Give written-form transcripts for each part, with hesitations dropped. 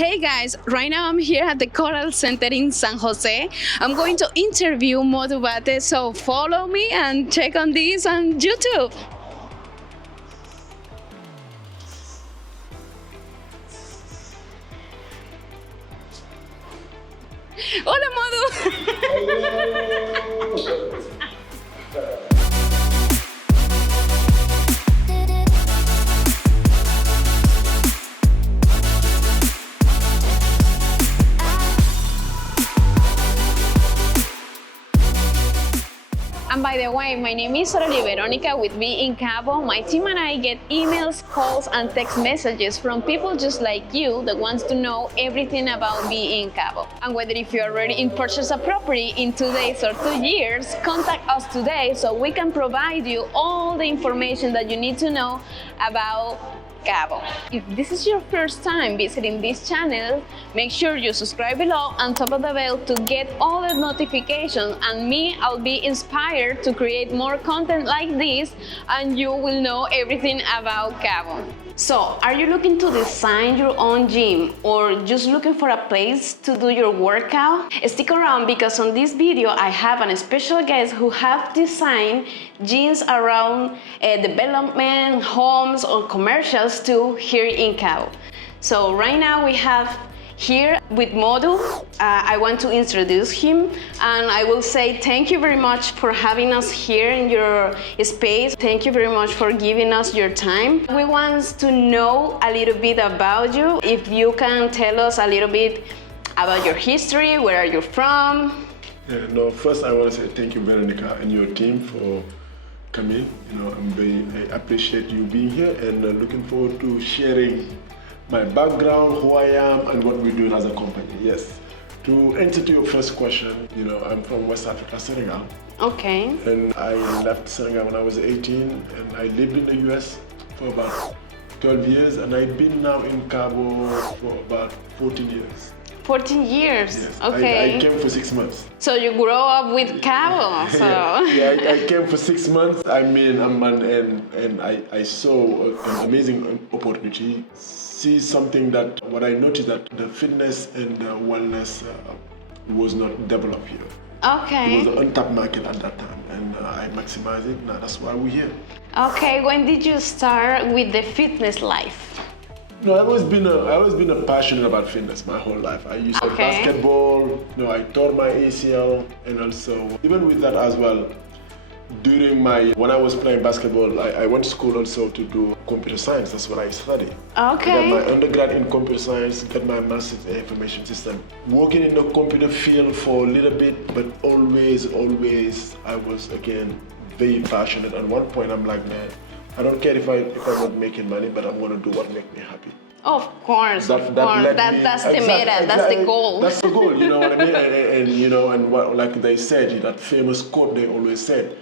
Hey guys, right now I'm here at the Koral Center in San Jose. I'm going to interview Moduvated, so follow me and check on this on YouTube. Hola Modu! And by the way, my name is Veronica with me in Cabo. My team and I get emails, calls, and text messages from people just like you that wants to know everything about being in Cabo. And whether if you're already in purchase a property in 2 days or 2 years, contact us today so we can provide you all the information that you need to know about Cabo. If this is your first time visiting this channel, make sure you subscribe below and tap on the bell to get all the notifications, and me, I'll be inspired to create more content like this and you will know everything about Cabo. So, are you looking to design your own gym or just looking for a place to do your workout? Stick around because on this video I have a special guest who have designed gyms around development, homes or commercials too here in Cabo. So right now we have here with Modu. I want to introduce him and I will say thank you very much for having us here in your space. Thank you very much for giving us your time. We want to know a little bit about you. If you can tell us a little bit about your history, where are you from? First I want to say thank you, Veronica, and your team for coming. I appreciate you being here and looking forward to sharing my background, who I am, and what we're doing as a company. Yes. To answer to your first question, I'm from West Africa, Senegal. Okay. And I left Senegal when I was 18, and I lived in the US for about 12 years, and I've been now in Cabo for about 14 years. 14 years? Yes. Okay. I came for 6 months. So you grew up with Cabo, so... I came for 6 months. And I saw an amazing opportunity. See something that, what I noticed that the fitness and the wellness was not developed here. Okay. It was an untapped market at that time, and I maximized it. Now that's why we're here. Okay, when did you start with the fitness life? No, I've always been passionate about fitness my whole life. I used to play basketball. I tore my ACL, and also even with that as well. When I was playing basketball, I went to school also to do computer science. That's what I studied. Okay. I got my undergrad in computer science, got my master's in information system. Working in the computer field for a little bit, but always, I was again very passionate. At one point, I'm like, man, I don't care if I'm not making money, but I'm gonna do what makes me happy. Of course, that's the meta, that's the goal. That's the goal, you know what I mean? And what, like they said, that famous quote they always said,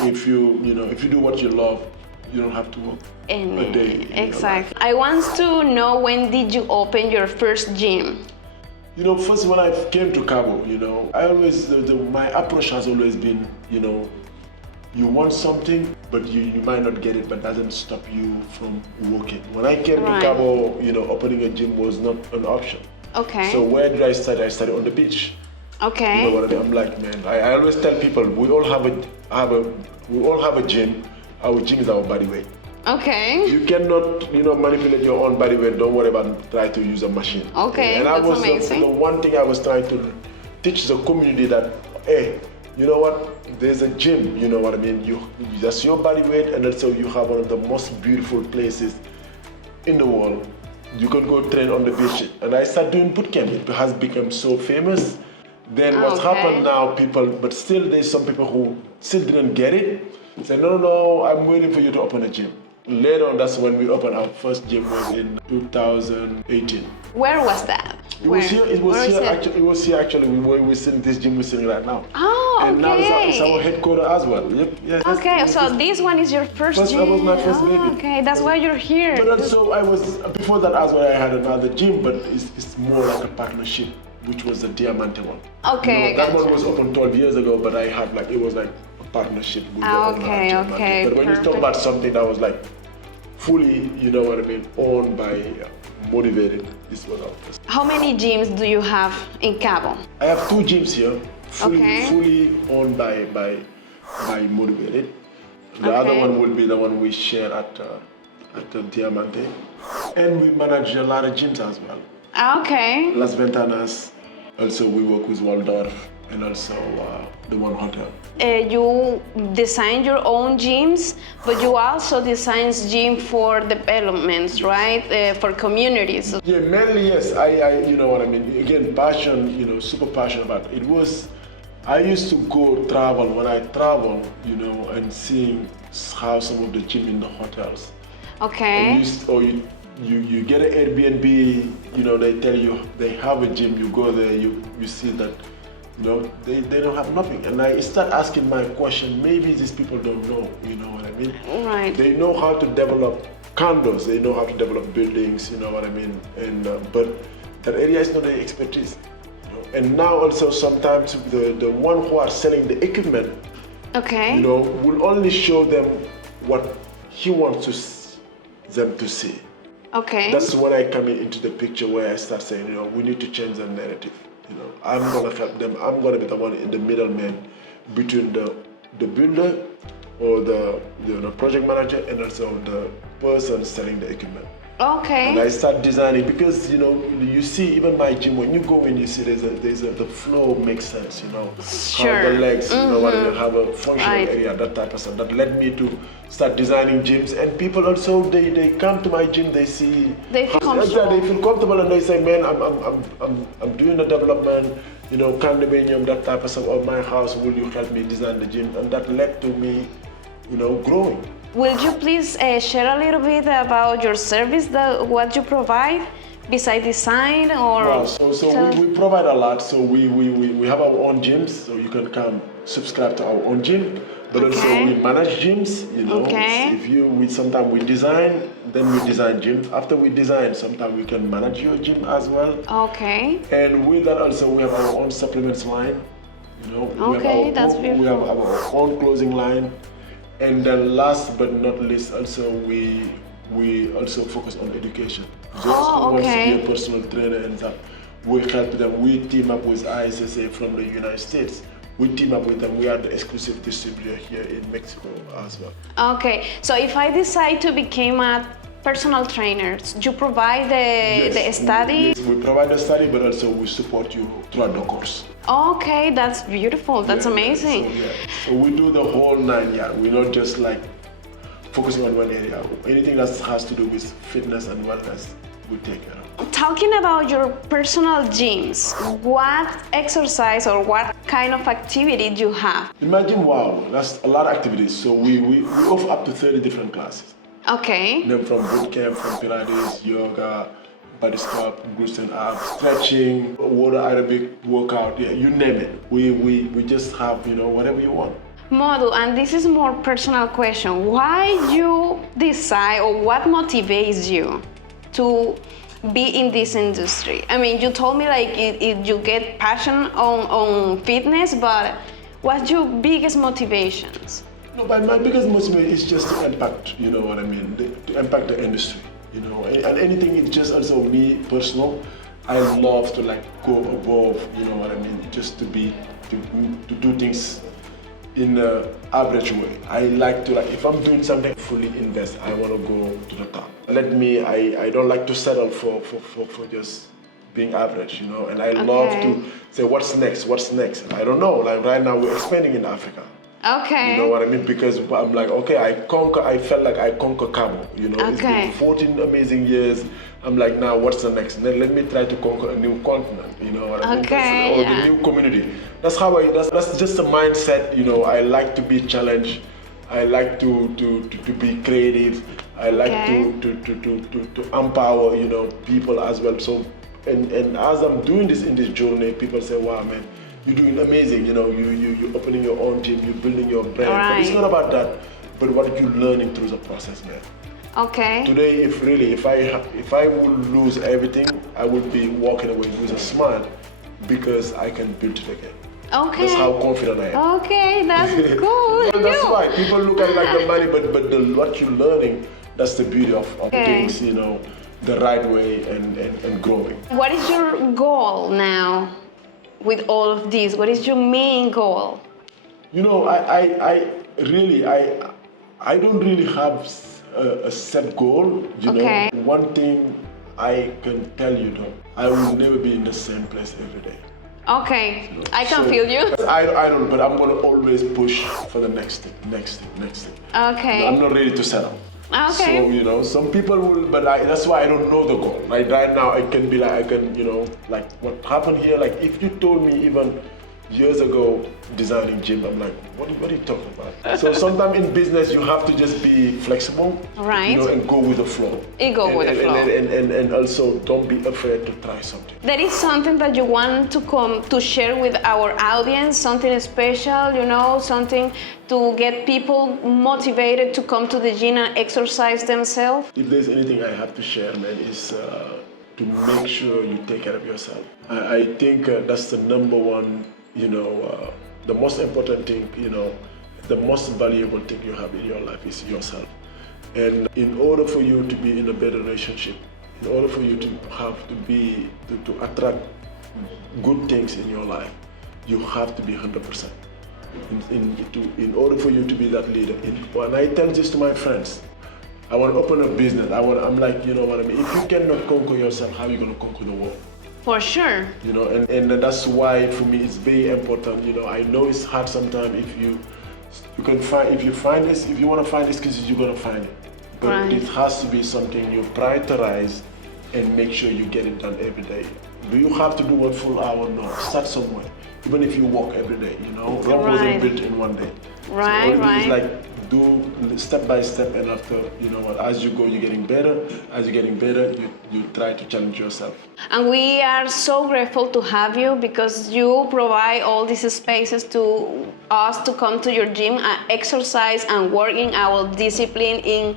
if you do what you love, you don't have to work a day. Exactly. I want to know, when did you open your first gym? First when I came to Cabo, I always, my approach has always been, you want something, but you might not get it, but doesn't stop you from working. When I came to Cabo, opening a gym was not an option. Okay. So where did I start? I started on the beach. Okay. You know what I mean? I'm like, man, I always tell people, we all have a gym. Our gym is our body weight. Okay. You cannot, manipulate your own body weight. Don't worry about trying to use a machine. Okay, and that's amazing. The one thing I was trying to teach the community that, hey, you know what? There's a gym, you know what I mean? That's your body weight, and also you have one of the most beautiful places in the world. You can go train on the beach. And I started doing boot camp. It has become so famous. Then what's happened now, but still there's some people who still didn't get it. Say, no, I'm waiting for you to open a gym. Later on, that's when we opened our first gym, was in 2018. Where was that? It was here actually. We're sitting this gym we're sitting right now. Oh, okay. And now it's our headquarters as well. Yep. Yes. Okay, so this one is your first gym. That was my first baby. Okay, that's why you're here. But also before that as well, I had another gym, but it's more like a partnership, which was the Diamante one. Okay, that one was open 12 years ago, but I had it was like a partnership with the owner. Okay. But when you talk about something that was like fully, owned by Moduvated is what I'll say. How many gyms do you have in Cabo? I have 2 gyms here, Okay. fully owned by Moduvated. The other one will be the one we share at Diamante. And we manage a lot of gyms as well. Okay. Las Ventanas, also we work with Waldorf, and also the One Hotel. You design your own gyms, but you also design gym for developments, right? For communities. Yeah, mainly yes. I you know what I mean. Again, passion, you know, super passionate about it. I used to go travel when I travel, you know, and seeing how some of the gym in the hotels. Okay. You get an Airbnb, you know, they tell you they have a gym, you go there, you see that, you know, they don't have nothing. And I start asking my question, maybe these people don't know, you know what I mean? Right. They know how to develop condos, they know how to develop buildings, you know what I mean? And but that area is not their expertise. You know? And now also sometimes the one who are selling the equipment, Okay. you know, will only show them what he wants them to see. Okay. That's when I come into the picture where I start saying, you know, we need to change the narrative. You know, I'm gonna help them. I'm gonna be the one in the middleman between the builder or the project manager and also the person selling the equipment. Okay. And I start designing because, you know, you see even my gym, when you go in, you see the flow makes sense, you know. Sure. How the legs, you know, what I mean, have a functional Right. area, that type of stuff. That led me to start designing gyms, and people also they come to my gym, they see They feel how- comfortable. they feel comfortable, and they say, man, I'm doing the development, you know, condominium, that type of stuff, or my house, will you help me design the gym? And that led to me, you know, growing. Will you please share a little bit about your service, what you provide, besides design or? Wow, so we provide a lot. So we have our own gyms, so you can come subscribe to our own gym. But also Okay. we manage gyms, you know. Okay. Sometimes we design, then we design gyms. After we design, sometimes we can manage your gym as well. Okay. And with that also we have our own supplements line, you know. Okay, that's We have beautiful. our own clothing line. And then last but not least, also we also focus on education. Just who wants to okay. be a personal trainer and that, we help them. We team up with ISSA from the United States. We team up with them. We are the exclusive distributor here in Mexico as well. Okay. So if I decide to become a personal trainer, you provide the study? Yes, we provide the study, but also we support you throughout the course. Okay, that's beautiful. That's amazing. So we do the whole 9 yards. We're not just like focusing on one area. Anything that has to do with fitness and wellness, we take care of. Talking about your personal gyms, what exercise or what kind of activity do you have? In my gym, wow, that's a lot of activities. So we offer up to 30 different classes. Okay. You know, from boot camp, from Pilates, yoga, body sculpt, glutes and abs, stretching, water aerobic workout, yeah, you name it. We just have, you know, whatever you want. Modu, and this is more personal question. Why you decide or what motivates you to be in this industry? I mean, you told me like you get passion on fitness, but what's your biggest motivations? No, but my biggest motivation is just to impact, you know what I mean, to impact the industry, you know, and anything is just also me personal. I love to like go above, you know what I mean, just to do things in an average way. I like to, like, if I'm doing something, fully invest. I want to go to the top. I don't like to settle for just being average, you know, and I love to say, what's next? I don't know, like right now we're expanding in Africa. Okay. You know what I mean? Because I'm like, okay, I felt like I conquer Cabo, you know. It's been 14 amazing years. I'm like, now what's the next? Then let me try to conquer a new continent, you know what I mean? Okay, Or the new community. That's how that's just a mindset, you know. I like to be challenged. I like to be creative. I like to empower, you know, people as well. So, and as I'm doing this in this journey, people say, wow, man, you're doing amazing, you know, you're opening your own gym, you're building your brand. Right. But it's not about that, but what you're learning through the process, man. Okay. Today, if I would lose everything, I would be walking away with a smile because I can build it again. Okay. That's how confident I am. Okay, that's cool. Well, that's why people look at it like the money, but what you're learning, that's the beauty of things, you know. the right way and growing. What is your goal now with all of this? What is your main goal? You know, I don't really have a set goal. You know, one thing I can tell you though, I will never be in the same place every day. Okay, I can feel you. I don't, but I'm gonna always push for the next thing. Okay. I'm not ready to settle. Okay. So, you know, some people will, but that's why I don't know the goal. Like right now, I can be like, you know, like what happened here, like if you told me even years ago designing gym, I'm like, what are you talking about? So sometimes in business, you have to just be flexible, right? You know, and go with the flow. And also don't be afraid to try something. That is something that you want to come to share with our audience, something special, you know, something to get people motivated to come to the gym and exercise themselves. If there's anything I have to share, man, is to make sure you take care of yourself. I think that's the number one, you know, the most important thing, you know, the most valuable thing you have in your life is yourself. And in order for you to be in a better relationship, in order for you to have to attract good things in your life, you have to be 100%. In order for you to be that leader. And I tell this to my friends, I want to open a business. I'm like, you know what I mean? If you cannot conquer yourself, how are you going to conquer the world? For sure. You know, and that's why for me it's very important. You know, I know it's hard sometimes if you want to find excuses, you're gonna find it. But right. It has to be something you prioritize and make sure you get it done every day. Do you have to do 1 full hour? No. Start somewhere. Even if you walk every day, you know, Rome wasn't built in one day. Right, so right. It's like do step by step, and after, you know what, as you go, you're getting better. As you're getting better, you try to challenge yourself. And we are so grateful to have you because you provide all these spaces to us to come to your gym and exercise and work in our discipline in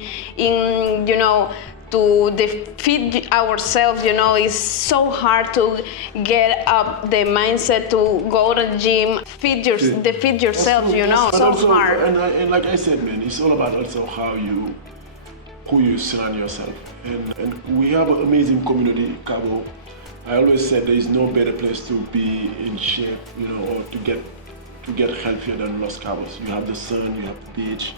you know, to defeat ourselves. You know, it's so hard to get up the mindset to go to the gym, defeat yourself, you know, so also, hard. And like I said, man, it's all about also who you surround yourself. And we have an amazing community, Cabo. I always said there is no better place to be in shape, you know, or to get healthier than Los Cabos. You have the sun, you have the beach,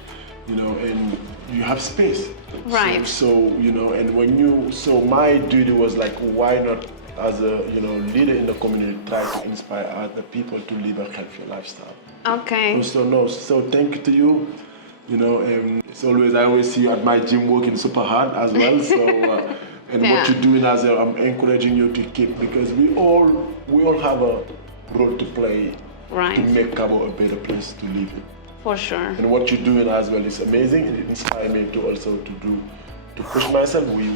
you know, and you have space. Right. So you know, and so my duty was like, why not, as a, you know, leader in the community, try to inspire other people to live a healthier lifestyle. Okay. So thank you to you. You know, it's always, I always see you at my gym working super hard as well. So and what you're doing as well, I'm encouraging you to keep, because we all have a role to play, right, to make Cabo a better place to live in. For sure. And what you're doing as well is amazing. It inspires me to also to push myself. We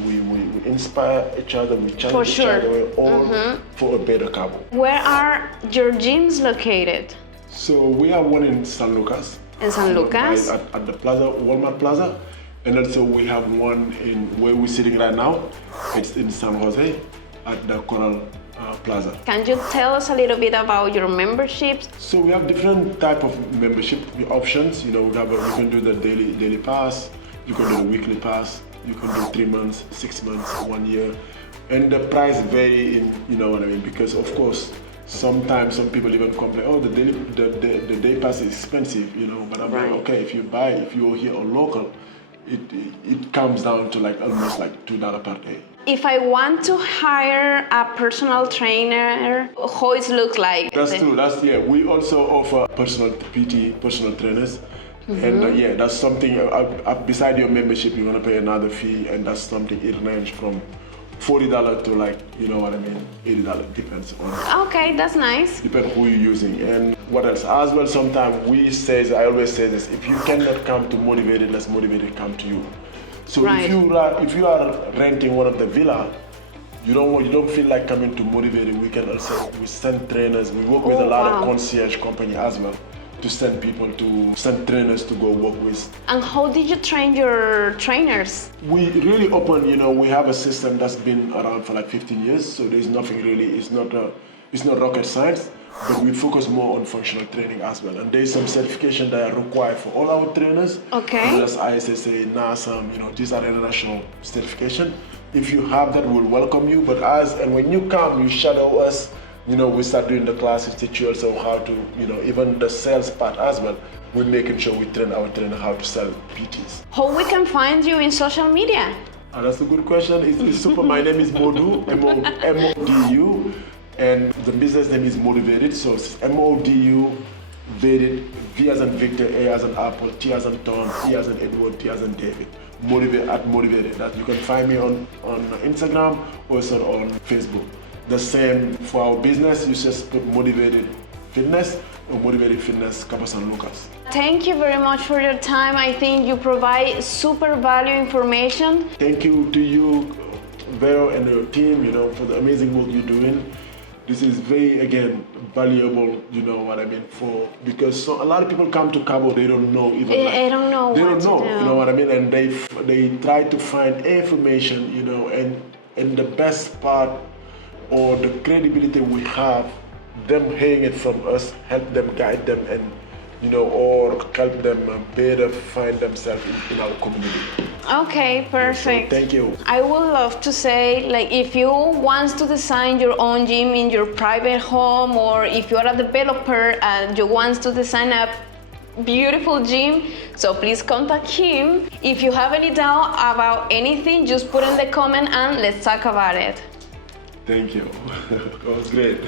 inspire each other. We challenge each other. We're all for a better Cabo. Where are your gyms located? So we have one in San Lucas. In San Lucas? At the Plaza, Walmart Plaza. And also we have one in where we're sitting right now. It's in San Jose at the Koral Plaza. Can you tell us a little bit about your memberships? So we have different type of membership options. You know, you can do the daily pass, you can do the weekly pass, you can do 3 months, 6 months, 1 year. And the price vary in, you know what I mean, because of course, sometimes some people even complain, oh, the day pass is expensive, you know, but I'm like, okay, if you're here or local, it comes down to like almost like $2 per day. If I want to hire a personal trainer, how it looks like? That's true. We also offer personal PT, personal trainers. And that's something, beside your membership, you're gonna pay another fee, and that's something, it ranges from $40 to like, you know what I mean, $80, depends on. Okay, that's nice. Depends who you're using. And what else? As well, sometimes I always say this, if you cannot come to Moduvated, let Moduvated come to you. So if you are renting one of the villa, you don't feel like coming to Moduvated, we send trainers. We work with a lot of concierge company as well to send trainers to go work with. And how did you train your trainers? We really open, you know, we have a system that's been around for like 15 years, so there's nothing really, it's not rocket science, but we focus more on functional training as well. And there's some certification that are required for all our trainers. Okay. That's ISSA, NASM, you know, these are international certification. If you have that, we'll welcome you. But and when you come, you shadow us. We start doing the classes, teach you also how to, even the sales part as well. We're making sure we train our trainer how to sell PTs. How we can find you in social media? That's a good question. It's super. My name is Modu, M-O-D-U, and the business name is Moduvated. So it's M-O-D-U, Vated, V as in Victor, A as in Apple, T as in Tom, E as in Edward, T as in David. Moduvated. That you can find me on Instagram or also on Facebook. The same for our business. You just put Moduvated Fitness or Moduvated Fitness Cabo San Lucas. Thank you very much for your time. I think you provide super value information. Thank you to you, Vero, and your team, for the amazing work you're doing. This is very, again, valuable, because a lot of people come to Cabo, they don't know even. They don't know They what don't know, to do. you know what I mean? And they try to find information, and the best part or the credibility we have, them hearing it from us, help them, guide them, and or help them better find themselves in our community. Okay, perfect. So, thank you. I would love to say, if you want to design your own gym in your private home, or if you're a developer and you want to design a beautiful gym, so please contact him. If you have any doubt about anything, just put in the comment and let's talk about it. Thank you. It was great.